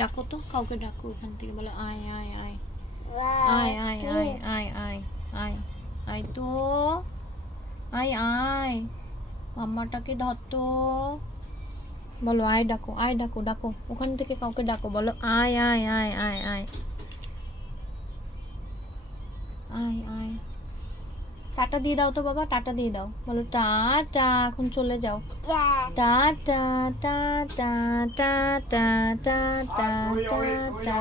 ডাকো তো, কাউকে ডাকো এখান থেকে, বলো আয় আয় আয় আয় আয় আয় আয় আয় আয় আয় তো, আয় আয়, মাম্মাটাকে ধরতো, বলো আয়, ডাকো আয়, ডাকো ডাকো ওখান থেকে কাউকে ডাকো, বলো আয় আয় আয় আয় আয় আয় আয়। টাটা দিয়ে দাও তো বাবা, টাটা দিয়ে দাও, বলো টাটা, এখন চলে যাও, tata tata tata tata tata.